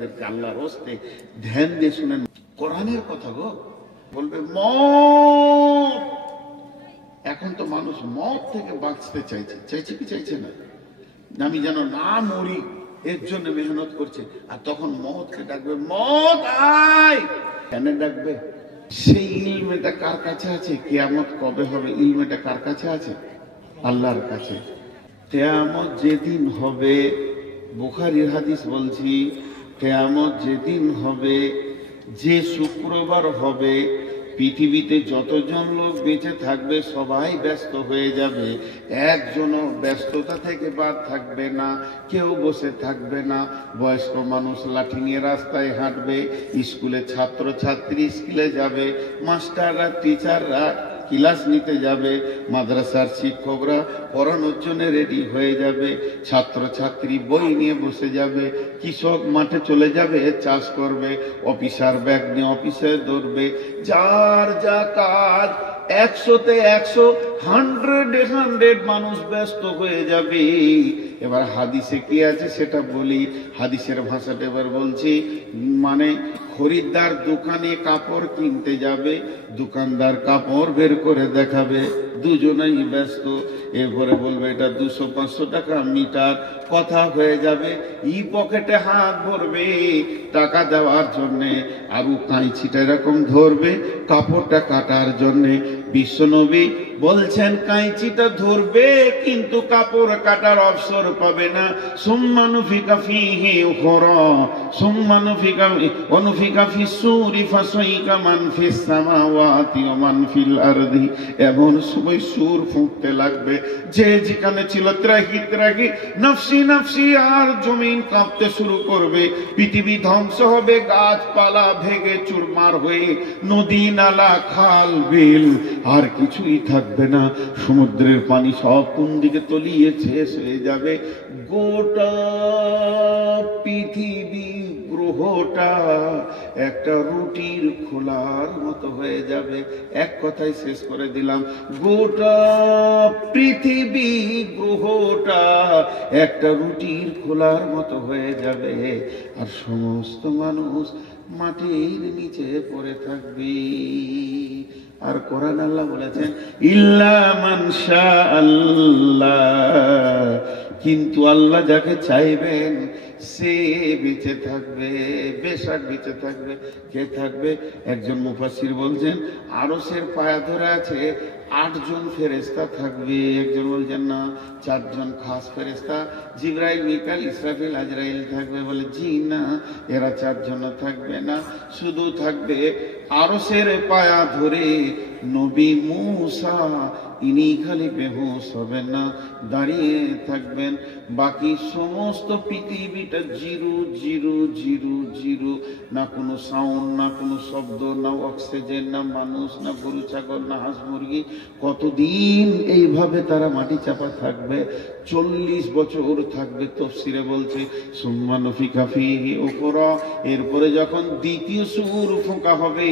আপনাদেরকে আল্লাহর হস্তে ধ্যান দিয়ে শুনেন কোরআনের কথা গো। বলবে মত, এখন তো মানুষ মত থেকে বাঁচতে চাইছে, চাইছে কি চাইছে না? আমি যেন না মরি এর জন্য মেহনত করছে। আর তখন মতকে ডাকবে, মত আয়। কেন ডাকবে? সেই ইলমেটা কার কাছে আছে? কিয়ামত কবে হবে ইলমেটা কার কাছে আছে? আল্লাহর কাছে। কিয়ামত যেদিন হবে, বুখারীর হাদিস বলছি, কিয়ামত যেদিন হবে, যে শুক্রবার হবে, পৃথিবীতে যতজন লোক বেঁচে থাকবে সবাই ব্যস্ত হয়ে যাবে, একজনও ব্যস্ততা থেকে বাদ থাকবে না, কেউ বসে থাকবে না। বয়স্ক মানুষ লাঠি নিয়ে রাস্তায় হাঁটবে, স্কুলে ছাত্র ছাত্রী স্কুলে যাবে, মাস্টাররা টিচাররা ক্লাস নিতে যাবে, মাদ্রাসার শিক্ষকরা পড়ানোর জন্য রেডি হয়ে যাবে, ছাত্র ছাত্রী বই নিয়ে বসে যাবে, কৃষক মাঠে চলে যাবে চাষ করবে, অফিসার ব্যাগ নিয়ে অফিসে দৌড়বে, যার যা কাজ 100-তে 100, 100-এ 100 মানুষ ব্যস্ত হয়ে যাবে। এবার হাদিসে কি আছে সেটা বলি, হাদিসের ভাষাটা এবার বলছি। মানে খরিদ্দার দোকানে কাপড় কিনতে যাবে, দোকানদার কাপড় বের করে দেখাবে, দুজনেই ব্যস্ত। এরপরে বলবে এটা 200-500 টাকা মিটার, কথা হয়ে যাবে, ই পকেটে হাত ভরবে টাকা দেওয়ার জন্যে, আর ও কাঁচিটা এরকম ধরবে কাপড়টা কাটার জন্যে। বিশ্বনবী বলছেন কাঁচিটা ধরবে কিন্তু কাপড় কাটার অবসর পাবে না। সুম্মা নুফিকা ফীহি উখরা, সুম্মা নুফিকা ফিস-সূরি ফাসাইকা মান ফিস সামাওয়াতি ওয়া মান ফিল আরদি। এমন সময় সুর ফুঁকতে লাগবে, যে যেখানে ছিল ত্রাহি ত্রাহি নফসি নফসি, আর জমিন কাঁপতে শুরু করবে, পৃথিবী ধ্বংস হবে, গাছপালা ভেঙে চুরমার হয়ে নদী নালা খাল বিল আর কিছুই থাকবে না। সমুদ্রের পানি সব কোন দিকে তলিয়ে শেষ হয়ে যাবে। গোটা পৃথিবী গ্রহটা একটা রুটির খোলার মতো হয়ে যাবে। এক কথায় শেষ করে দিলাম, গোটা পৃথিবী গ্রহটা একটা রুটির খোলার মতো হয়ে যাবে, আর সমস্ত মানুষ মাটির নিচে পড়ে থাকবে। আর কোরআন আল্লাহ বলেছেন ইল্লা মান শাআল্লাহ, কিন্তু আল্লাহ যাকে চাইবেন সে বেঁচে থাকবে, বেশক বেঁচে থাকবে। কে থাকবে? একজন মুফাসসির বলছেন আরশের পায়া ধরে আছে 8 জন ফেরেশতা থাকবে, একজন বলছেন না 4 জন খাস ফেরেশতা, জিবরাইল, মিকাইল, ইসরাফিল, আজরাইল থাকবে। বলে জি না, এরা 4 জন থাকবে না, শুধু থাকবে আরশের পায়া ধরে নবী মূসা, ইনি খালি বেহুশ হবেন না, দাঁড়িয়ে থাকবেন। বাকি সমস্ত পৃথিবীটা জিরো জিরো জিরো জিরো, না কোনো সাউন্ড, না কোনো শব্দ, না অক্সিজেন, না মানুষ, না গরু ছাগল, না হাঁস মুরগি। কতদিন এইভাবে তারা মাটি চাপা থাকবে? 40 বছর থাকবে। তাফসীরে বলছে সুম্মা নুফিকা ফীহি উখরা, এরপরে যখন দ্বিতীয় সূর ফোঁকা হবে,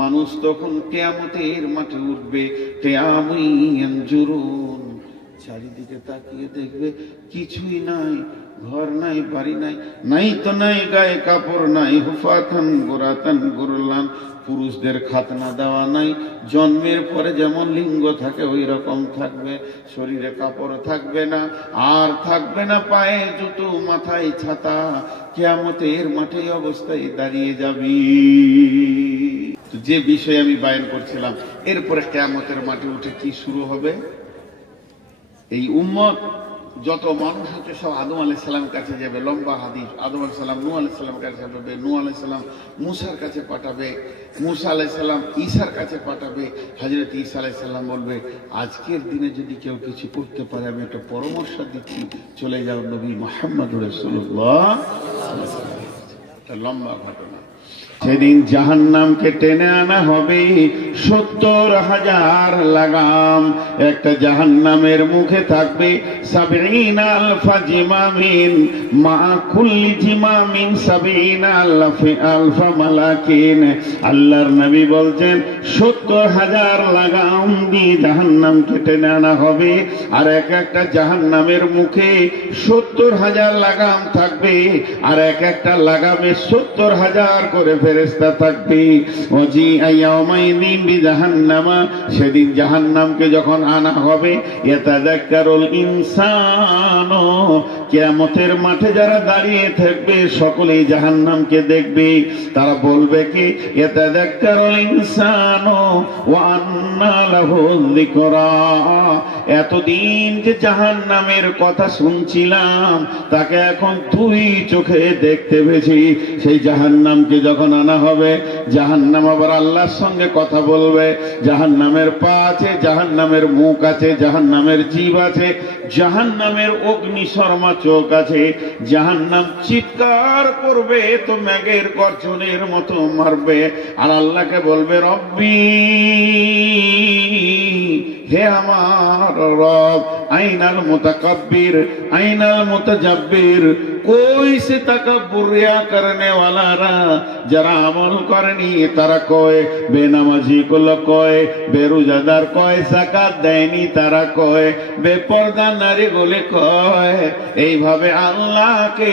মানুষ তখন কিয়ামতের মাঠে উঠবে। কিয়ামুন ইয়ানজুরুন, চারিদিকে তাকিয়ে দেখবে কিছুই নাই, ঘর নাই, বাড়ি নাই, নাই তো নাই গায়ে কাপড় নাই, হুফাতান গুরাতান গুরলান, পুরুষদের খাতনা দেওয়া নাই, জন্মের পরে যেমন লিঙ্গ থাকে ওই রকম থাকবে, শরীরে কাপড় থাকবে না, আর থাকবে না পায়ে জুতো, মাথায় ছাতা। কিয়ামতের মাঠে অবস্থায় দাঁড়িয়ে যাবি। যে বিষয়ে আমি বায়ান করছিলাম, এরপরে কিয়ামতের মাঠে উঠে কি শুরু হবে? এই উম্মত যত মানুষ আছে সব আদম আলাইহিস সালামের কাছে যাবে। লম্বা হাদিস, আদম আলাইহিস সালাম নূহ আলাইহিস সালামের কাছে যাবে, নূহ আলাইহিস সালাম মূসার কাছে পাঠাবে, মূসা আলাইহিস সালাম ঈসার কাছে পাঠাবে। হযরত ঈসা আলাইহিস সালাম বলবে আজকের দিনে যদি কেউ কিছু করতে পারে আমি একটা পরামর্শ দিচ্ছি, চলে যাও নবী মুহাম্মদুর রাসূলুল্লাহ সাল্লাল্লাহু আলাইহি ওয়াসাল্লাম। এটা লম্বা ঘটনা। সেদিন জাহান্নামকে টেনে আনা হবে 70,000 লাগাম। একটা জাহান্নামের মুখে থাকবে 70,000 জিমামিন, মা কুল্লি জিমামিন 70,000 মালাকিন। আল্লাহর নবী বলছেন 70,000 লাগাম দিয়ে জাহান্নামকে টেনে আনা হবে, আর এক একটা জাহান্নামের মুখে 70,000 লাগাম থাকবে, আর এক একটা লাগামে 70,000 করে ফেরেশতা থাকবে। ওজি ইয়াউমাইদিন বিজাহান্নামা, সেদিন জাহান্নামকে যখন আনা হবে, ইয়াতাযাক্কারুল ইনসানু, কিয়ামতের মাঠে যারা দাঁড়িয়ে থাকবে সকলেই জাহান্নামকে দেখবে। তারা বলবে কি, ইয়াতাযাক্কারুল ইনসানু ওয়া আন্না লাহু যিকরা, এতদিন যে জাহান্নামের কথা শুনছিলাম তাকে এখন দুই চোখে দেখতে পেয়েছি। সেই জাহান্নামকে যখন আনা হবে, জাহান্নাম আবার আল্লাহর সঙ্গে কথা বলবে। জাহান্নামের পা আছে, জাহান্নামের মুখ আছে, জাহান্নামের জিভ আছে, জাহান্নামের অগ্নিশর্মা চোখ আছে। জাহান্নাম চিৎকার করবে তো মেঘের গর্জনের মতো মারবে, আর আল্লাহকে বলবে, রব্বি, হে আমার রব, আইনাল মুতাকাব্বির, আইনাল মুতাজাব্বির, कोई से तकब्बुर रिया करने वाला रा, जरा अमल करनी तारा कोय, बेनमाजी को कोय, बेरोजगार कोय, जाकात देनी तारा कोय, बेपर्दा नारी बोले कोय। এইভাবে আল্লাহকে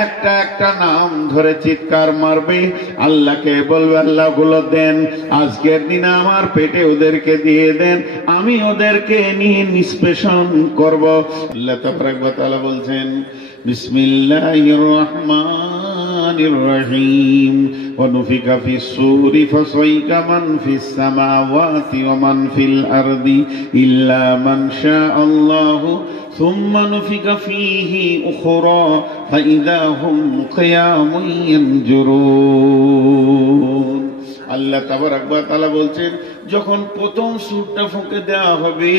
একটা একটা নাম ধরে চিৎকার মারবে, আল্লাহকে বলবে, আল্লাহ গুলো দেন, আজকের দিনে আমার পেটে ওদেরকে দিয়ে দেন, আমি ওদেরকে নিয়ে নিষ্পেষণ করব। আল্লাহ তাবারক ওয়া তাআলা বলছেন, বিসমিল্লাহির রহমানির রহিম, ونفخ في الصور فصعق من في السماوات ومن في الأرض إلا من شاء الله ثم نفخ فيه أخرى فإذا هم قيام ينظرون। আল্লাহ তাবারক ওয়া তাআলা বলছেন, যখন প্রথম সূরটা ফুঁকে দেওয়া হবে,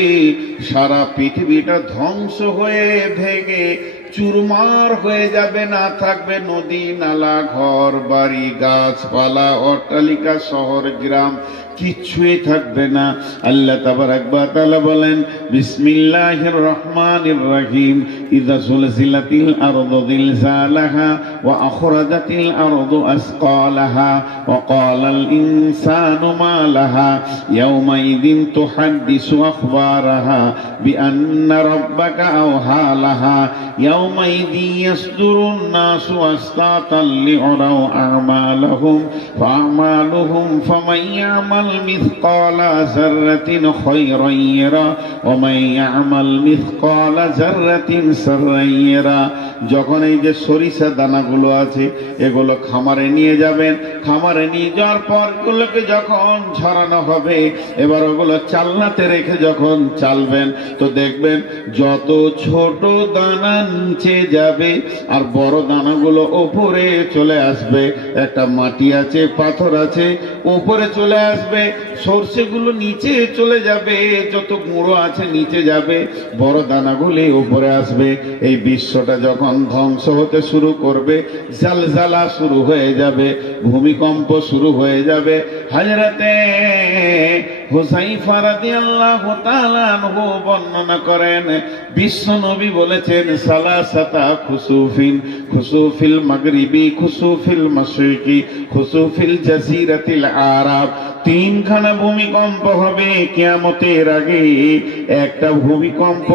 সারা পৃথিবীটা ধ্বংস হয়ে ভেঙে চুরমার হয়ে যাবে, না থাকবে নদী নালা, ঘর বাড়ি, গাছপালা, অট্টালিকা, শহর গ্রাম, কিচ্ছুই থাকবে না। আল্লাহ তাবারক ওয়া তাআলা বলেন, বিসমিল্লাহির রহমানির রহিম, ইযা যুলজিলাতিল আরদু জিলজালাহা ওয়া আখরাজাতিল আরদু আসকালাহা ওয়া ক্বালাল ইনসানু মা লাহা ইয়াওমাইদিন তুহাদ্দিসু আখবারাহা বিআন্না রাব্বাকা আওহা লাহা ইয়াওমাইদিন ইয়াসদুরুন নাসু আসতাতাল লিউরাউ আমালাহুম ফাআমালুহুম ফামান ইয়ামাল مثقال ذرة خيرا يره ومن يعمل مثقال ذرة شرا يره। যখন এই যে সরিষা দানাগুলো আছে এগুলো খামারে নিয়ে যাবেন, খামারে নিয়ে যাওয়ার পর এগুলোকে যখন ঝরানো হবে, এবার ওগুলো চালনাতে রেখে যখন চালবেন তো দেখবেন যত ছোট দানা নিচে যাবে আর বড় দানাগুলো উপরে চলে আসবে। একটা মাটি আছে, পাথর আছে, উপরে চলে আসবে, সরষেগুলো নিচে চলে যাবে, যত গুঁড়ো আছে নিচে যাবে, বড় দানাগুলি উপরে আসবে। এই বিশ্বটা যখন ধ্বংস হতে শুরু করবে, জালজালা শুরু হয়ে যাবে, ভূমিকম্প শুরু হয়ে যাবে। হযরতে হুযায়ফা রাদিয়াল্লাহু তাআলা আনহু বর্ণনা করেন, বিশ্ব নবী বলেছেন, সালাসাতা খুসুফিন, খুসুফিল মাগরিবি, খুসুফিল মাশরিকি, খুসুফিল জাজিরাতিল আরাব, তিনখানা ভূমিকম্প হবে কিয়ামতের আগে। একটা ভূমিকম্প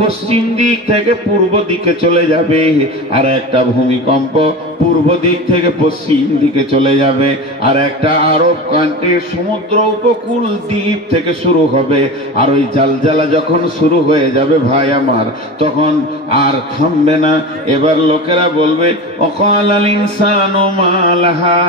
পশ্চিম দিক থেকে পূর্ব দিকে চলে যাবে, আর একটা ভূমিকম্প পূর্ব দিক থেকে পশ্চিম দিকে চলে যাবে, আর একটা আরব কান্ট্রির সমুদ্র উপকূল দ্বীপ থেকে শুরু হবে। আর ওই জালজালা যখন শুরু হয়ে যাবে ভাই আমার, তখন আর থামবে না। এবার লোকেরা বলবে, ওয়াকালাল ইনসানু মা লাহা,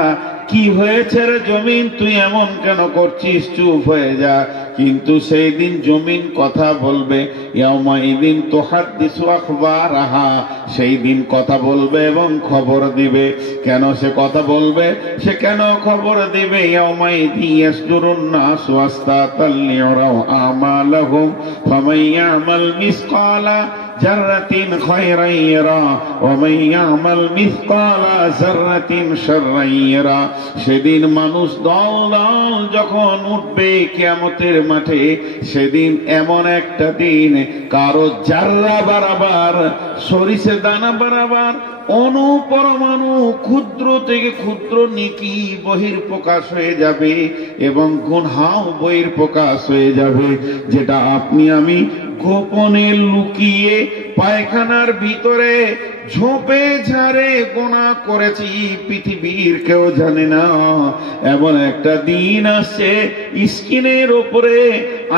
কি হয়েছে রে জমিন, তুই এমন কেন করছিস, চুপ হয়ে যা। কিন্তু সেই দিন জমিন কথা বলবে, ইয়াউমাইদিন তুহাদ্দিসু আখবারাহা, সেই দিন কথা বলবে এবং খবর দিবে। কেন সে কথা বলবে, সে কেন খবর দিবে? ইয়াউমাইদিন ইয়াসদুরুন নাসু আসতাতাল লিউরাউ আমালাহুম ফামান ইয়ামাল মিসকালা জাররাতিন খায়রান ইয়ারা ওয়া মান ইয়ামাল মিসকালা জাররাতিন শাররান ইয়ারা। সেদিন মানুষ দল দল যখন উঠবে কিয়ামতের মাঠে, সেদিন এমন একটা দিন, কারো জাররা বারাবার, সরিষা দানা বারাবার, অনুপরমাণু, ক্ষুদ্র থেকে ক্ষুদ্র নেকি বহির্প্রকাশ হয়ে যাবে এবং গুনাহ বহির্প্রকাশ হয়ে যাবে। যেটা আপনি আমি গোপনে লুকিয়ে পায়খানার ভিতরে ঝোপে ঝাড়ে গোনা করেছি, পৃথিবীর কেউ জানে না। এমন একটা দিন আসছে স্ক্রিনের ওপরে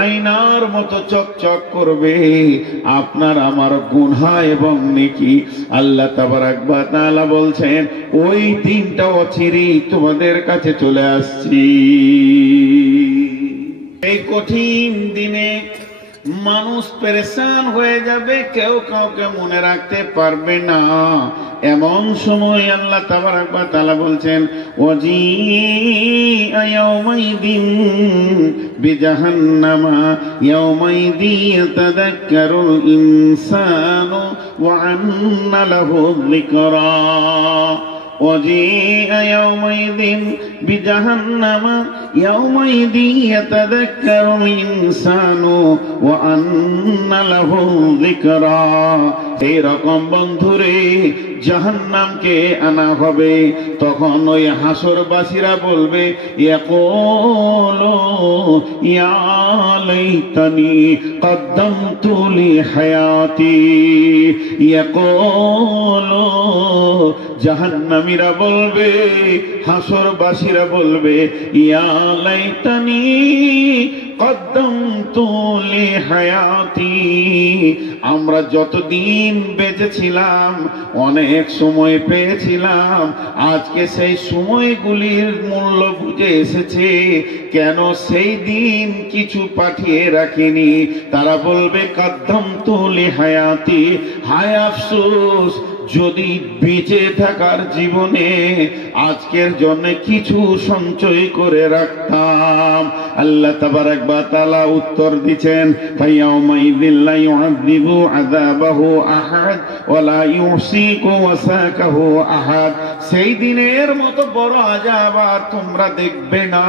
আয়নার মতো চকচক করবে আপনার আমার গুনাহ এবং নেকি। আল্লাহ তাবারাক ওয়া তাআলা বলছেন ওই দিনটা অচিরেই তোমাদের কাছে চলে আসছি। এই কঠিন দিনে মানুষ পেরেশান হয়ে যাবে, কেউ কাউকে মনে রাখতে পারবে না। এমন সময় আল্লাহ তাবারাক ওয়া তাআলা বলছেন ওয়াজিআ ইয়াওমাইদিন বিজাহান্নামা ইয়াওমাইদি ইয়াতাযাক্কারুল ইনসানু ওয়া আন্না লাহু যিকরা। وجيء يومئذ بجهنم يومئذ يتذكر الإنسان وأنى له الذكرى। এই রকম বন্ধুরে জাহান্নামকে আনা হবে, তখন ওই হাসরবাসীরা বলবে ইয়াকুলু ইয়া লাইতানি কদ্দামতু লি হায়াতি। ইয়াকুলু জাহান্নামীরা বলবে, হাসরবাসীরা বলবে ইয়া লাইতানি কদ্দামতু লি হায়াতি। আমরা যতদিন বেঁচে ছিলাম অনেক সময় পেয়েছিলাম, আজকে সেই সময়গুলির মূল্য বুঝে এসেছে, কেন সেই দিন কিছু পাঠিয়ে রাখিনি। তারা বলবে কদ্দামতু লি হায়াতি, হায় আফসোস যদি বেঁচে থাকার জীবনে আজকের জন্য কিছু সঞ্চয় করে রাখতাম। আল্লাহ তাবারাক ওয়া তাআলা উত্তর দিচ্ছেন ফায়াউমাইযিল লা ইউআযিবু আযাবাহু আহাদ ওয়া লা ইউসিকু ওয়াসাকাহু আহাদ। সেই দিনের মতো বড় আযাব আর তোমরা দেখবে না।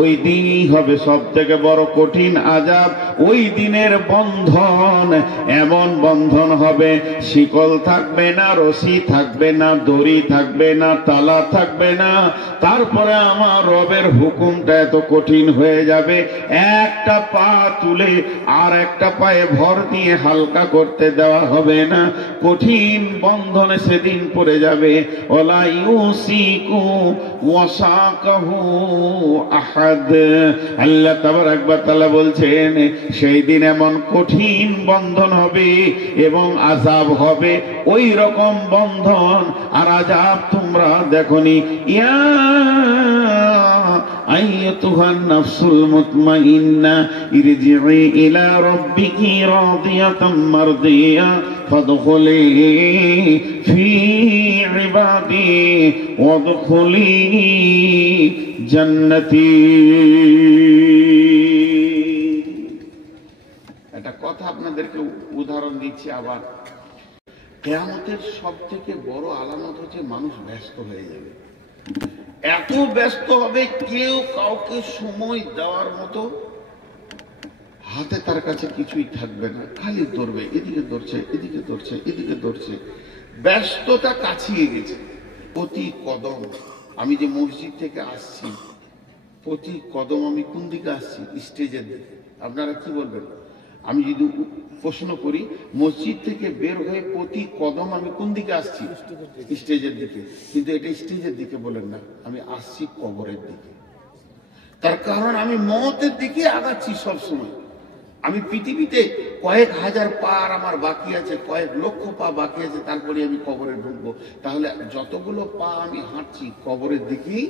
ওই দিনই হবে সবথেকে বড় কঠিন আযাব। ওই দিনের বন্ধন এমন বন্ধন হবে, শিকল থাকবে না, রশি থাকবে না, দড়ি থাকবে না, তালা থাকবে না। তারপরে আমার রবের হুকুমটা এত কঠিন হয়ে যাবে, একটা পা তুলে আর একটা পায়ে ভর দিয়ে হালকা করতে দেওয়া হবে না। কঠিন বন্ধনে সেদিন পড়ে যাবে। ওয়ালা ইউসিকু ওয়াসাকাহু আহাদ। আল্লাহ তাবারাক ওয়া তাআলা বলছেন সেই দিন এমন কঠিন বন্ধন হবে এবং আযাব হবে, ওই রকম বন্ধন আর আযাব তোমরা দেখনি। ইয়া আইয়াতুহান নাফসুল মুতমাইন্না ইরজিই ইলা রাব্বিকি রাদিয়াতাম মারদিয়া ফাদখুলি ফি ইবাদি ওয়াদখুলি জান্নাতি। একটা কথা আপনাদেরকে উদাহরণ দিচ্ছি আবার। কিয়ামতের সবথেকে বড় আলামত হচ্ছে মানুষ ব্যস্ত হয়ে যাবে। এত ব্যস্ত হবে কেউ কাউকে সময় দেওয়ার মতো হাতে তার কাছে কিছুই থাকবে না, খালি দৌড়বে, এদিকে দৌড়ছে, এদিকে দৌড়ছে, এদিকে দৌড়ছে। ব্যস্ততা কাছিয়ে গেছে। প্রতি কদম আমি যে মসজিদ থেকে আসছি, প্রতি কদম আমি কোন দিকে আসছি? স্টেজের দিকে। আপনারা কি বলবেন? আমি যদি প্রশ্ন করি মসজিদ থেকে বের হয়ে প্রতি কদম আমি কোন দিকে আসছি? স্টেজের দিকে। কিন্তু এটা স্টেজের দিকে বলেন না, আমি আসছি কবরের দিকে। তার কারণ আমি মওতের দিকে আগাচ্ছি সব সময়। আমি পৃথিবীতে কয়েক হাজার পা আর আমার বাকি আছে, কয়েক লক্ষ পা বাকি আছে, তারপরে আমি কবরে ঢুকবো। তাহলে যতগুলো পা আমি হাঁটছি কবরের দিকেই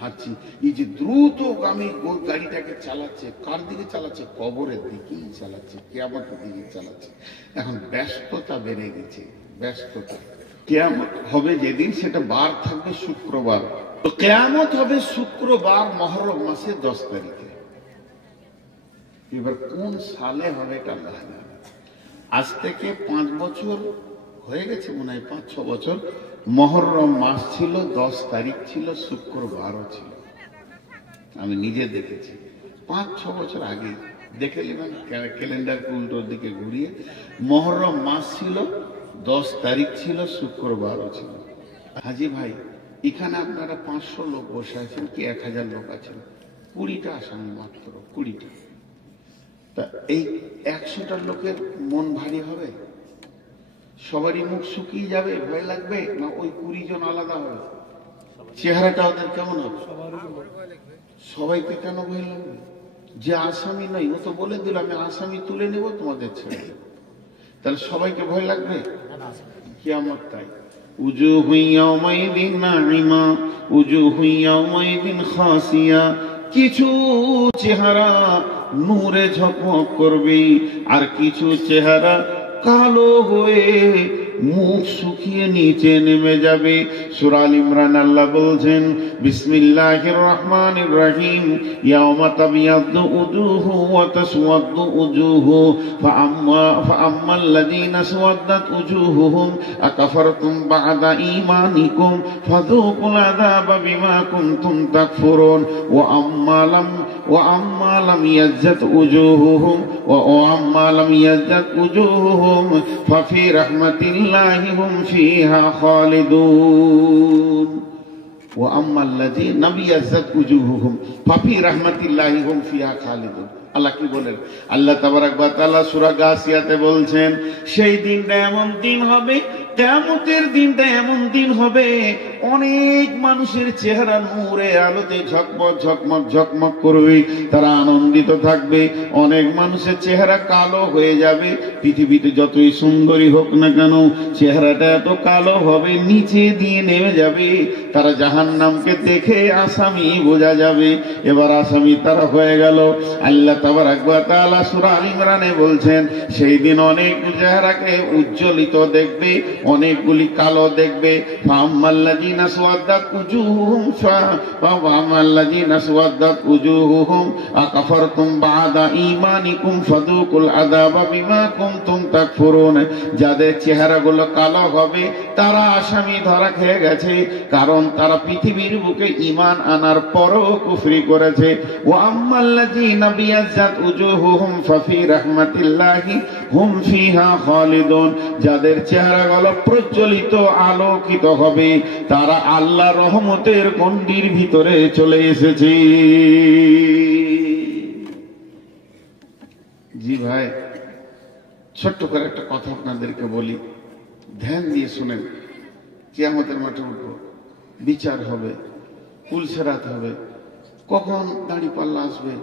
হাঁটছি। এই যে দ্রুতগামী গাড়িটাকে চালাচ্ছে, কার দিকে চালাচ্ছে? কবরের দিকেই চালাচ্ছে, কিয়ামতের দিকে চালাচ্ছে। এখন ব্যস্ততা বেড়ে গেছে, ব্যস্ততা। কিয়ামত হবে যেদিন, সেটা বার থাকবে শুক্রবার। তো কিয়ামত হবে শুক্রবার মহরম মাসের 10 তারিখে। এবার কোন সালে হবে এটা আল্লাহ জানে। আজ থেকে 5 বছর হয়ে গেছে মনে হয়, 5-6 বছর। মহরম মাস ছিল, 10 তারিখ ছিল, শুক্রবারও ছিল। আমি নিজে দেখেছি 5-6 বছর আগে। দেখে নেবেন ক্যালেন্ডার উল্টোর দিকে ঘুরিয়ে। মহরম মাস ছিল, 10 তারিখ ছিল, শুক্রবারও ছিল। হাজি ভাই, এখানে আপনারা 500 লোক বসে আছেন কি 1000 লোক আছেন? 20টা আসামি মাত্র, 20টা। তা এই 100টা লোকের মন ভারী হবে, সবারই মুখ শুকিয়ে যাবে, ভয় লাগবে, না ওই 20 জন আলাদা হবে? চেহারাটা ওদের কেমন হবে? সবাইকে কেন ভয় লাগবে? যে আসামি নয় ও তো বলে দিল আমি আসামি তুলে নেব তোমাদের ছেড়ে, তাহলে সবাইকে ভয় লাগবে? কিয়ামত তাই। উজুহু ইয়াওমাইদিন নাঈমা উজুহু ইয়াওমাইদিন খাসিয়া, কিছু চেহারা নূরে ঝকমক করবে আর কিছু চেহারা কালো হয়ে মুখ শুকিয়ে নিচে নেমে যাবে। সূরা আল ইমরান আল্লাহ বলছেন বিসমিল্লাহির রহমানির রহিম ইয়াওমা তাবিয়াদ্দু উজুহু ওয়া তাসওয়াদ্দু উজুহু ফাআম্মাল্লাযীনা সাওয়াদ্দাত উজুহুহুম আকাফারতুম বা'দা ঈমানিকুম ফাযূকুল আযাবা বিমা কুনতুম তাকফুরুন ওয়া আম্মা লাম ইয়াজ্জাত উজুহুহুম ফাফি রাহমাতিল্লাহি হুম ফিহা খালিদুন ওয়া আম্মাল্লাযীনা লাম ইয়াজ্জাত উজুহুহুম ফাফি রাহমাতিল্লাহি হুম ফিহা খালিদুন। আল্লাহ কি বলেন? আল্লাহ তাবারাক ওয়া তাআলা সূরা গাসিয়াতে বলছেন সেই দিনটা এমন দিন হবে, কিয়ামতের দিনটা এমন দিন হবে, অনেক মানুষের চেহারা নূরে আলোতে ঝকমক ঝকমক ঝকমক করবে, তারা আনন্দিত থাকবে। অনেক মানুষের চেহারা কালো হয়ে যাবে, পৃথিবীতে যতই সুন্দরী হোক না কেন চেহারাটা এত কালো হবে নিচে দিয়ে নেমে যাবে, তারা জাহান্নামকে দেখে আসামি বোঝা যাবে। এবার আসামি তারা হয়ে গেল। আল্লাহ তাবারাক ওয়া তাআলা সূরা আল ইমরানে বলছেন সেই দিন অনেক চেহারাকে উজ্জ্বলিত দেখবে, অনেকগুলি কালো দেখবে। ফাআম্মাল্লাযীনা সাওয়াদ্দাত উজুহুহুম আকাফারতুম বা'দা ঈমানিকুম ফাযূকুল আযাবা বিমা কুনতুম তাকফুরুন, যাদের চেহারাগুলো কালো হবে তারা আসামি ধরা খেয়ে গেছে, কারণ তারা পৃথিবীর বুকে ঈমান আনার পরও কুফরি করেছে। ওয়া আম্মাল্লাযীনা বিয়াজ্জাত উজুহুহুম ফাফি রাহমাতিল্লাহি হুম ফিহা খালিদুন, যাদের চেহারাগুলো প্রজ্বলিত আলোকিত হবে তারা আল্লাহর রহমতের গণ্ডির ভিতরে চলে এসেছে। জি ভাই, ছোট্ট করে একটা কথা আপনাদেরকে বলি, ধ্যান দিয়ে শুনেন। কিয়ামতের মাঠে উঠবো, বিচার হবে, পুলসেরাত হবে, কখন দাড়ি পাল্লা আসবে,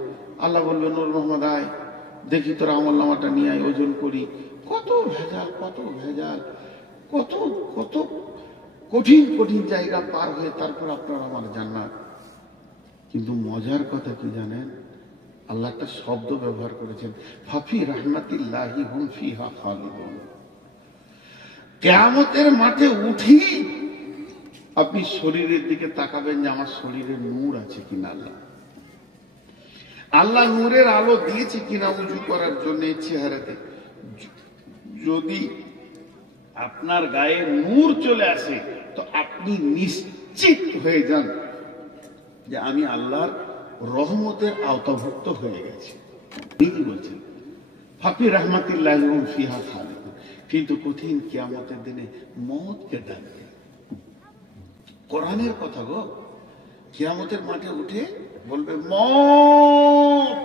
আল্লাহ বলবে নূর মোহাম্মদ আয় দেখি তোর আমলনামাটা নিয়ে আয়, ওজন করি। কত ভেজাল, কত ভেজাল, কত কত কঠিন কঠিন জায়গা পার হয়ে তারপর আপনার আমার জান্নাত। কিন্তু মজার কথা কি জানেন? আল্লাহ একটা শব্দ ব্যবহার করেছেন, ফাফি রাহমাতিল্লাহি হুম ফিহা খালিদুন। কিয়ামতের মাঠে উঠি আপনি শরীরের দিকে তাকাবেন যে আমার শরীরে নূর আছে কিনা, আল্লাহ নূরের আলো দিয়েছে কিনা উজু করার জন্য চেহারাতে। যদি আপনার গায়ে নূর চলে আসে তো আপনি নিশ্চিত হয়ে যান যে আমি আল্লাহর রহমতের আওতাভুক্ত হয়ে গেছি। তিনি বলছেন ফাফি রাহমাতিল্লাহি হুম ফিহা খালিদুন। কিন্তু কঠিন কিয়ামতের দিনে মওতকে ডাকবে। কোরআনের কথা গো, কিয়ামতের মাঠে উঠে বলবে মওত।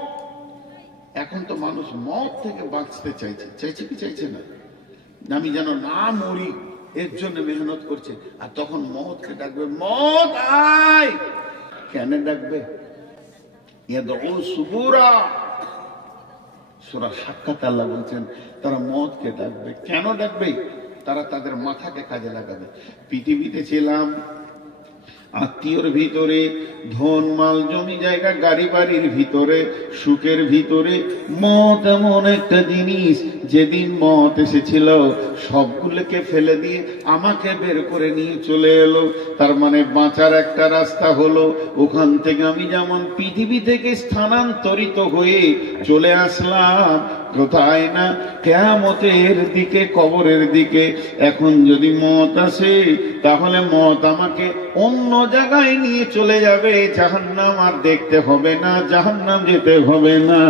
এখন তো মানুষ মওত থেকে বাঁচতে চাইছে, চাইছে কি চাইছে না? আমি যেন না মরি এর জন্য মেহনত করছে। আর তখন মওতকে ডাকবে, মওত আয়। কেন ডাকবে? ইয়াদউ সুবুরা, সূরা সাক্কাত আল্লাহ বলছেন তারা মওতকে ডাকবে। কেন ডাকবে? তারা তাদের মাথাকে কাজে লাগাবে। পৃথিবীতে ছিলাম আত্মীয়র ভিতরে, ধন মাল জমি জায়গা গাড়ি বাড়ির ভিতরে, সুখের ভিতরে। মত এমন একটা জিনিস, যেদিন মত এসেছিল সবগুলোকে ফেলে দিয়ে আমাকে বের করে নিয়ে চলে এলো। তার মানে বাঁচার একটা রাস্তা হলো। ওখান থেকে আমি যেমন পৃথিবী থেকে স্থানান্তরিত হয়ে চলে আসলাম কোথায় না, কিয়ামতের দিকে, কবরের দিকে। এখন যদি মত আসে তাহলে মত আমাকে অন্য জায়গায় নিয়ে চলে যাবে, জাহান্নাম আর দেখতে হবে না, জাহান্নাম যেতে হবে না।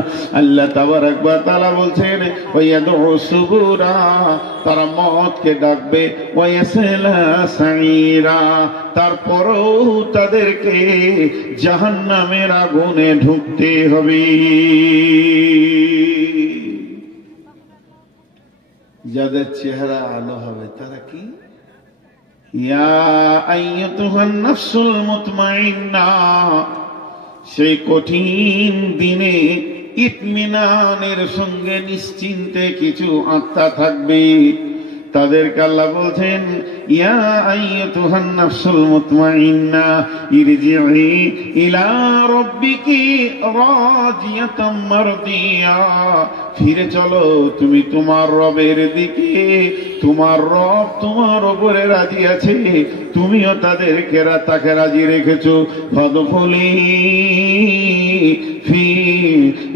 আল্লাহ তাবারাক ওয়া তাআলা বলছেন ওয়ায়াদউ সুবুরা, তারা মওতকে ডাকবে, ওয়ায়াসলা সাঈরা, তারপরও তাদেরকে জাহান্নামের আগুনে ঢুকতে হবে। যাদের চেহারা আলো হবে তারা কি? ইয়া আইয়াতুহান নাফসুল মুতমাইন্না, সেই কঠিন দিনে ইতমিনানের সঙ্গে নিশ্চিন্তে কিছু আত্মা থাকবে, তাদেরকে আল্লাহ বলছেন ইয়া আইয়াতুহান নাফসুল মুতমাইন্না ইরজিই ইলা রাব্বিকি রাদিয়াতাম মারদিয়া, ফিরে চলো তুমি তোমার রবের দিকে, তোমার রব তোমার উপরে রাজি আছে, তুমিও তাদেরকে তাকে রাজি রেখেছো। ফাদখুলি ফি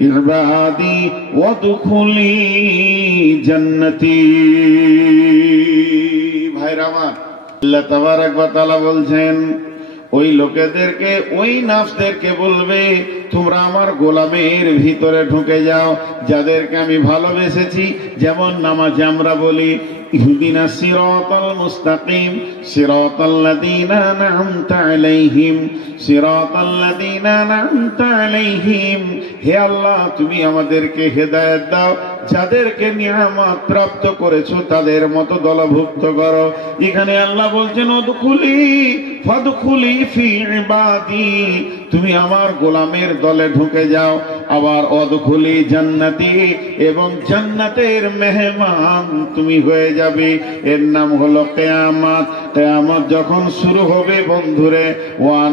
ইবাদি ওয়াদখুলি জান্নাতি। ভাইরা আমার, আল্লাহ তাবারক ওয়া তাআলা বলছেন ওই লোকেদেরকে, ওই নাফসদেরকে বলবে তোমরা আমার গোলামের ভিতরে ঢুকে যাও, যাদেরকে আমি ভালোবেসেছি। যেমন নামাজে আমরা বলি ইহদিনাস সিরাতাল মুস্তাকিম সিরাতাল লাযীনা আন'আমতা আলাইহিম সিরাতাল লাযীনা আন'আমতা আলাইহিম, হে আল্লাহ তুমি আমাদেরকে হেদায়েত দাও, যাদেরকে নিয়ামত প্রাপ্ত করেছো তাদের মতো দলভুক্ত করো। এখানে আল্লাহ বলছেন উদখুলি ফাদখুলি ফি ইবাদি, তুমি আমার গোলামের দলে ঢুকে যাও। আবার অদখুলি জান্নাতি, এবং জান্নাতের মেহমান তুমি হয়ে যাবে। এর নাম হলো কিয়ামত। কিয়ামত যখন শুরু হবে বন্ধুরে, ওয়ান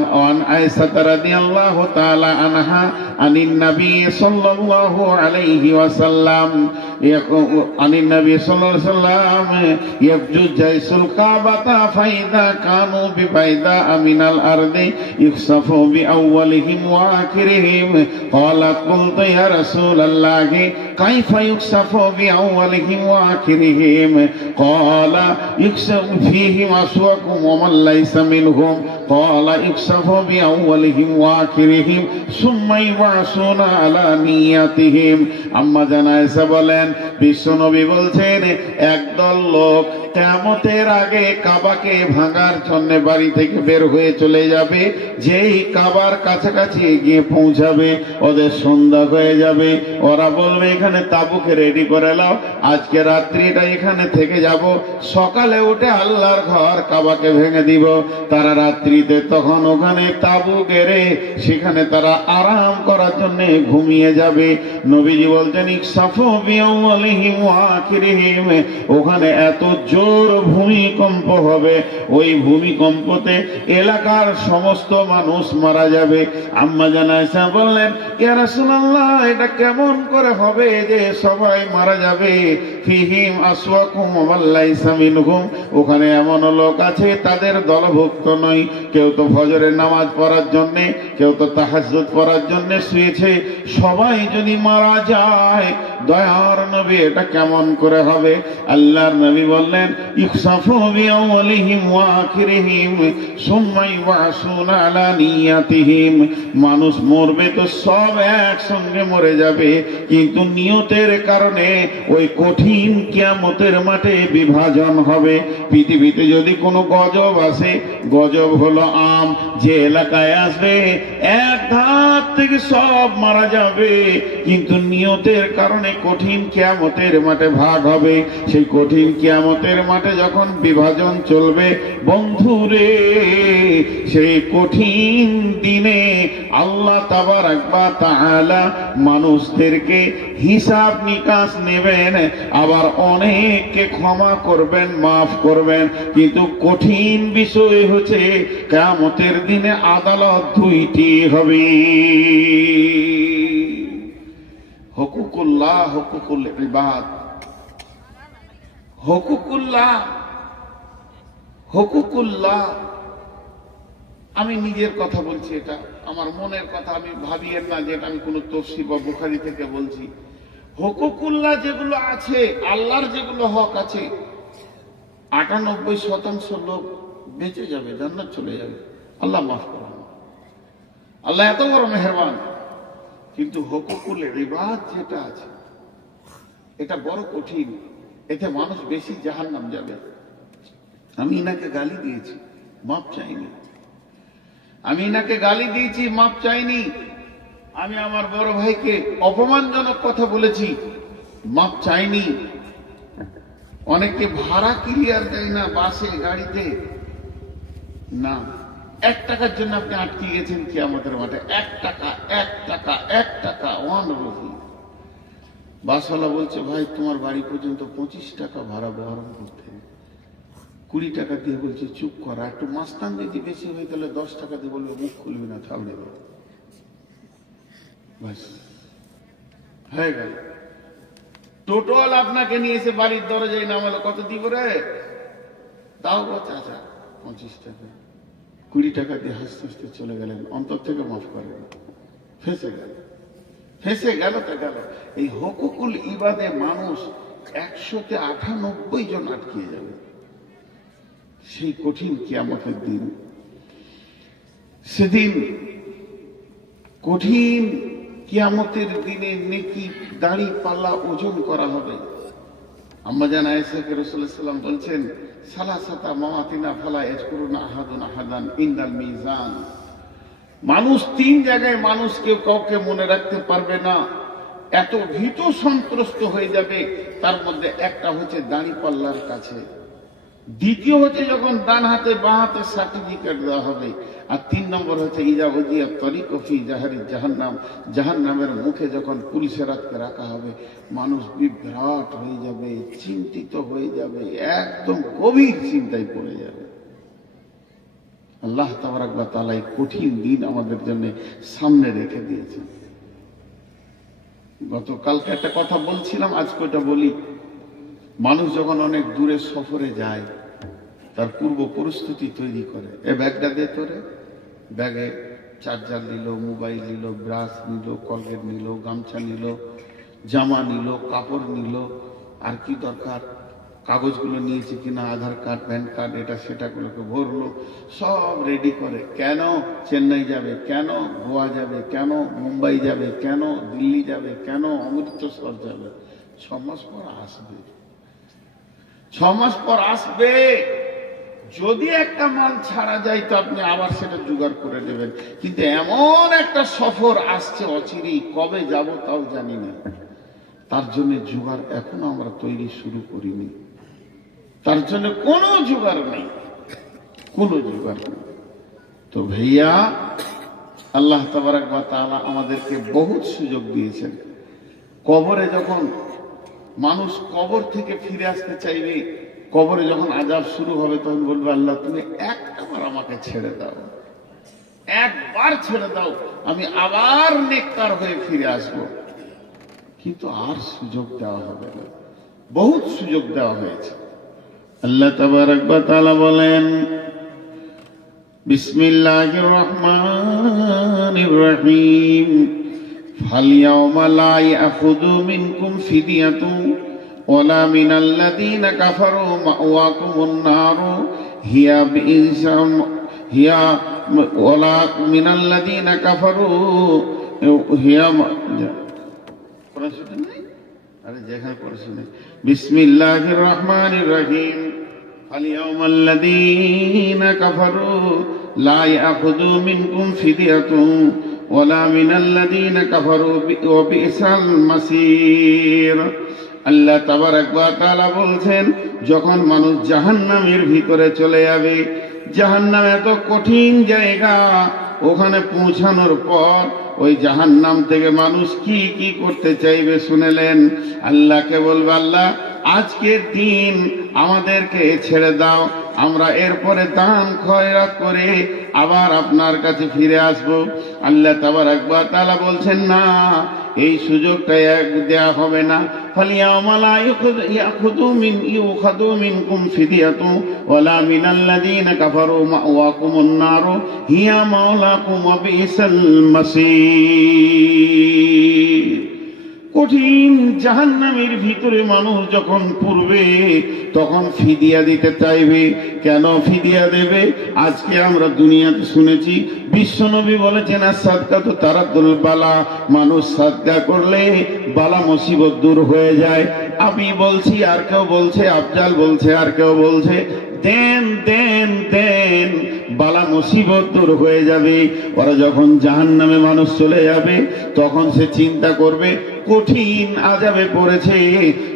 আয়েশা রাদিয়াল্লাহু তাআলা আনহা আনিন নবী সাল্লাল্লাহু আলাইহি ওয়াসাল্লাম আনিন নবী সাল্লাল্লাহু আলাইহি ওয়াসাল্লাম ইয়াফজু জাইসুল কাবাতা ফাইদা কানু বিফাইদা আমিনাল আরদি ইখসাফু বিআউয়ালিহিম ওয়া আখিরিহিম ক্বালা কুলতু ইয়া রাসূলাল্লাহ কাইফা ইখসাফু বিআউয়ালিহিম ওয়া আখিরিহিম ক্বালা ইখসাফু ফীহিম আসওয়াকুম ওয়া মান লাইসা মিনহুম ক্বালা ইখসাফু বিআউয়ালিহিম ওয়া আখিরিহিম সুম্মা ইউবাসুনা আলা নিয়াতিহিম। আম্মা জান আয়েশা বলেন বিশ্বনবী বলছেন একদল লোক কিয়ামতের আগে কাবাকে ভাঙার জন্য বাড়ি থেকে বের হয়ে চলে যাবে, যেই কাবার কাছাকাছি গিয়ে পৌঁছাবে ওদের সন্ধ্যা হয়ে যাবে। ওরা বলবে এখানে তাবুকে রেডি করে নাও, আজকে রাত্রিটা এখানে থেকে যাব, সকালে উঠে আল্লাহর ঘর কাবাকে ভেঙে দিব। তারা রাত্রিতে তখন ওখানে তাবু গেড়ে সেখানে তারা আরাম করার জন্য ঘুমিয়ে যাবে। নবীজি বলতেন ইকসাফু বিআউয়ালিহিম ওয়া আখিরিহিম, ওখানে এত জোর ভূমিকম্প হবে, ওই ভূমিকম্পতে এলাকার সমস্ত মানুষ মারা যাবে। আম্মা জান আয়েশা বললেন ইয়া রাসূলুল্লাহ এটা কেমন করে হবে যে সবাই মারা যাবে? ফীহিম আসওয়াকুম ওয়া মান লাইসা মিনহুম, ওখানে এমন লোক আছে তাদের দলভুক্ত নয়। কেউ তো ফজরের নামাজ পড়ার জন্য, কেউ তো তাহাজ্জুদ পড়ার জন্য শুয়েছে, সবাই যদি মারা যায় দয়ার নবী এটা কেমন করে হবে? আল্লাহর নবী বললেন ইখসাফু বিআউয়ালিহিম ওয়া আখিরিহিম সুম্মা ইউবাসুনা আলা নিয়াতিহিম, মানুষ মরবে তো সব একসঙ্গে মরে যাবে, কিন্তু নিয়তের কারণে ওই কঠিন কিয়ামতের মাঠে বিভাজন হবে। পৃথিবীতে যদি কোনো গজব আসে, গজব হলো আম, যে এলাকায় আসবে এক ধাপ থেকে সব মারা যাবে, কিন্তু নিয়তের কারণে কঠিন কিয়ামতের মাঠে ভাগ হবে। সেই কঠিন কিয়ামতের মাঠে যখন বিভাজন চলবে বন্ধুরে, সেই কঠিন দিনে আল্লাহ তাবারক ওয়া তাআলা মানুষদেরকে হিসাব নিকাশ নেবেন, আবার অনেককে ক্ষমা করবেন, মাফ করবেন। কিন্তু কঠিন বিষয় হচ্ছে কিয়ামতের দিনে আদালত দুইটি হবে, হুকুকুল্লাহ হুকুকুল ইবাদ। হুকুকুল্লাহ হুকুকুল্লাহ, আমি নিজের কথা বলছি, এটা আমার মনের কথা, আমি ভাবিয়েন না যে এটা আমি কোনো তাফসীর বা বুখারী থেকে বলছি। হুকুকুল্লাহ যেগুলো আছে, আল্লাহর যেগুলো হক আছে, 98% লোক বেঁচে যাবে, জান্নাত চলে যাবে, আল্লাহ মাফ করবেন। আল্লাহ এত বড় মেহেরবান। কিন্তু হুকুকুল ইবাদ যেটা আছে এটা বড় কঠিন, এতে মানুষ বেশি জাহান্নাম যাবে। আমি ইনাকে গালি দিয়েছি, মাপ চাইনি। আমি ইনাকে গালি দিয়েছি, মাপ চাইনি। আমি আমার বড় ভাইকে অপমানজনক কথা বলেছি, মাপ চাইনি। অনেকে ভাড়া ক্লিয়ার দেয় না বাসে গাড়িতে, না 1 টাকার জন্য আপনি আটকে গেছেন কিয়ামতের মাঠে। 1 টাকা 1 টাকা 1 টাকা 1 রুপি। বাসওয়ালা বলছে ভাই তোমার বাড়ি পর্যন্ত 25 টাকা ভাড়া বহন করতে, 20 টাকা দিয়ে বলছে চুপ করা, একটু মাস্তান যদি বেশি হয়ে তাহলে 10 টাকা দিয়ে বলবে মুখ খুলবি না, থামলে বাস হয়ে গেল। টোটাল আপনাকে নিয়ে এসে বাড়ির দরজায় নামালো, কত দিব রে, তাও চাচা 25 টাকা। 20 টাকা দিয়ে হাসতে হাসতে চলে গেলেন, অন্তর থেকে মাফ করেন, ফেসে গেল, ফেসে গেল তো গেল। এই হুকুকুল ইবাদে মানুষ 198 জন আটকে যাবে সেই কঠিন কিয়ামতের দিন। সেদিন কঠিন কিয়ামতের দিনে নেকি দাড়ি পাল্লা ওজন করা হবে। আম্মা জান আয়েশা কে রাসূলুল্লাহ সাল্লাল্লাহু আলাইহি ওয়াসাল্লাম বলছেন, সালাসাতা মাওয়াতিনা ফালা ইয়াজকুরুনা আহাদুন আহাদান ইনদাল মিজান। মানুষ 3 জায়গায় মানুষ কেউ কাউকে মনে রাখতে পারবে না, এত ভীত সন্ত্রস্ত হয়ে যাবে। তার মধ্যে একটা হচ্ছে দাড়ি পাল্লার কাছে, দ্বিতীয় হচ্ছে যখন ডান হাতে বাঁ হাতে সার্টিফিকেট দেওয়া হবে, আর 3 নম্বর হচ্ছে ইজা উদিয়া তরিক ফি জাহারি জাহান্নাম, জাহান্নামের মুখে যখন পুলিশের হাতে রাখা হবে, মানুষ বিভ্রাট হয়ে যাবে, চিন্তিত হয়ে যাবে, একদম গভীর চিন্তায় পড়ে যাবে। আল্লাহ তাবারাক ওয়া তাআলা এই কঠিন দিন আমাদের জন্য সামনে রেখে দিয়েছেন। গতকালকে একটা কথা বলছিলাম, আজকে ওটা বলি। মানুষ যখন অনেক দূরে সফরে যায়, তার পূর্ব পরিস্থিতি তৈরি করে। এ ব্যাগটা দে তোরে, ব্যাগে চার্জার নিল, মোবাইল নিল, ব্রাশ নিল, কলগেট নিল, গামছা নিল, জামা নিল, কাপড় নিল, আর কি দরকার, কাগজগুলো নিয়েছে কিনা, আধার কার্ড, প্যান কার্ড, এটা সেটা গুলোকে ভরলো, সব রেডি করে। কেন চেন্নাই যাবে, কেন গোয়া যাবে, কেন মুম্বাই যাবে, কেন দিল্লি যাবে, কেন অমৃতসর যাবে। 6 মাস পর আসবে, 6 মাস পর আসবে। যদি একটা মাল ছাড়া যায় তো আপনি আবার সেটা জোগাড় করে দেবেন, কিন্তু এমন একটা সফর আসছে অচিরি, কবে যাব তাও জানি না। তার জন্য জোগাড় এখনো আমরা তৈরি শুরু করিনি, তার জন্য কোনো জোগাড় নেই, কোনো জোগাড় নেই। তো ভাইয়া, আল্লাহ তাবারাক ওয়া তাআলা আমাদেরকে বহুত সুযোগ দিয়েছেন। কবরে যখন মানুষ কবর থেকে ফিরে আসতে চাইবে, কবরে যখন আযাব শুরু হবে, তখন বলবে আল্লাহ তুমি একবার আমাকে ছেড়ে দাও, একবার ছেড়ে দাও, আমি আবার নেককার হয়ে ফিরে আসবো। কিন্তু আর সুযোগ দেওয়া হবে না, বহুত সুযোগ দেওয়া হয়েছে। আল্লাহ তাবারাক ওয়া তাআলা বলেন, বিসমিল্লাহির রহমানির রহিম, ফালইয়াউমা লা ইয়াখুযু মিনকুম ফিদিয়াতুন ওয়ালা মিনাল্লাযীনা কাফারু মাওয়াকুমুন নারু হিয়া বিইসাম হিয়া ওয়ালা মিনাল্লাযীনা কাফারু হিয়া। পড়াশোনা নাই, আরে যেখানে পড়াশোনা। বিসমিল্লাহির রহমানির রহিম, ফালইয়াউমাল্লাযীনা কাফারু লা ইয়াখুযু মিনকুম ফিদিয়াতুন ওয়ালা মিনাল্লাযীনা কাফারু ওয়া বিইসাল মাসীর। আল্লাহ তাবারাক ওয়া তাআলা বলছেন, যখন মানুষ জাহান্নামের ভিতরে চলে যাবে, জাহান্নাম এত কঠিন জায়গা, ওখানে পৌঁছানোর পর ওই জাহান্নাম থেকে মানুষ কি কি করতে চাইবে শুনেলেন। আল্লাহকে বলবে, আল্লাহ আজকের দিন আমাদেরকে ছেড়ে দাও, আমরা এরপরে দান খয়রাত করে আবার আপনার কাছে ফিরে আসব। আল্লাহ তাবারাক ওয়া তাআলা বলছেন, না, এই সুযোগটা দেয়া হবে না। ফালিয়াউমা লা ইউখাযু মিনকুম ফিদিয়াতুন ওয়ালা মিনাল্লাযীনা কাফারু মাওয়াকুমুন নারু হিয়া মাওলাকুম ওয়া বিইসাল মাসীর। কঠিন জাহান্নামের ভিতরে মানুষ যখন পড়বে, তখন ফিদিয়া দিতে চাইবে। কেন ফিদিয়া দেবে? আজকে আমরা দুনিয়াতে শুনেছি, বিশ্বনবী বলেছেন, সাদকাতু তারাদ্দুল বালা, মানুষ সাদকা করলে বালা মুসিবত দূর হয়ে যায়। আমি বলছি, আর কেউ বলছে, আফজাল বলছে, আর কেউ বলছে, দেন দেন দেন, বালা মুসিবত দূর হয়ে যাবে। ওরা যখন জাহান্নামে মানুষ চলে যাবে তখন সে চিন্তা করবে কঠিন আযাবে পড়েছে।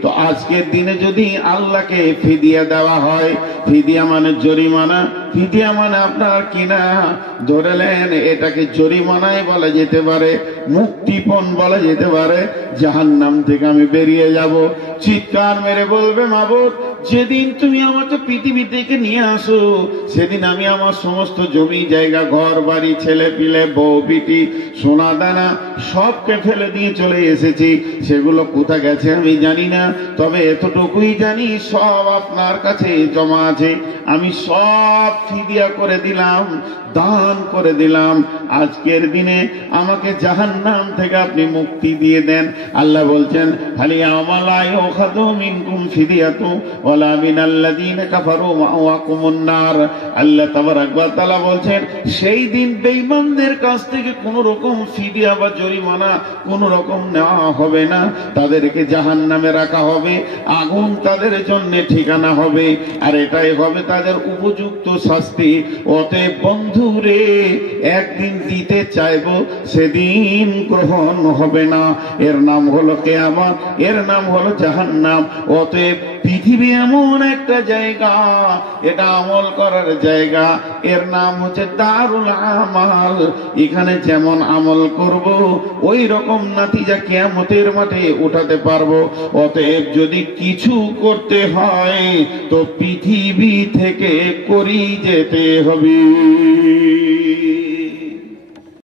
তো আজকের দিনে যদি আল্লাহকে ফিদিয়া দেওয়া হয়, ফিদিয়া মানে জরিমানা, ফিদিয়া মানে আপনার কিনা ধরেলেন এটাকে জরিমানায় বলা যেতে পারে, মুক্তিপণ বলা যেতে পারে। জাহান্নাম থেকে আমি বেরিয়ে যাব, চিৎকার মেরে বলবে, মাবুদ যেদিন তুমি আমাকে পৃথিবী থেকে নিয়ে আসো সেদিন আমি আমার সমস্ত জমি জায়গা, ঘর বাড়ি, ছেলে পিলে, বউ বিটি, সোনা দানা সবকে ফেলে দিয়ে চলে এসেছি। সেগুলো কোথা গেছে আমি জানি না, তবে এতটুকুই জানি সব আপনার কাছে জমা আছে। আমি সব ফিদিয়া করে দিলাম, দান করে দিলাম। আজকের দিনে আমাকে জাহান্নাম থেকে আপনি মুক্তি দিয়ে দেন। আল্লাহ বলছেন, হালিয়া আমালা ইউখাযু মিনকুম ফিদিয়াতু ওয়ালা মিনাল্লাযীনা কাফারু মাওয়াকুমুন নার। আল্লাহ তাবারাক ওয়া তাআলা বলছেন, সেই দিন বেঈমানদের কাছ থেকে কোন রকম ফিদিয়া বা জরিমানা কোন রকম নেওয়া হবে না। তাদেরকে জাহান্নামে রাখা হবে, আগুন তাদের জন্য ঠিকানা হবে, আর এটাই হবে তাদের উপযুক্ত শাস্তি। অতএব বন্ধুরে, একদিন দিতে চাইবো, সেদিন গ্রহণ হবে না। এর নাম হলো কিয়ামত, এর নাম হলো জাহান্নাম। অতএব পৃথিবী এমন একটা জায়গা, এটা আমল করার জায়গা, এর নাম হচ্ছে দারুল আমাল। এখানে যেমন আমল করব ওই রকম নাতিজা কিয়ামতের মাঠে উঠাতে পারবো। অতএব যদি কিছু করতে হয় তো পৃথিবী থেকে করি যেতে হবে।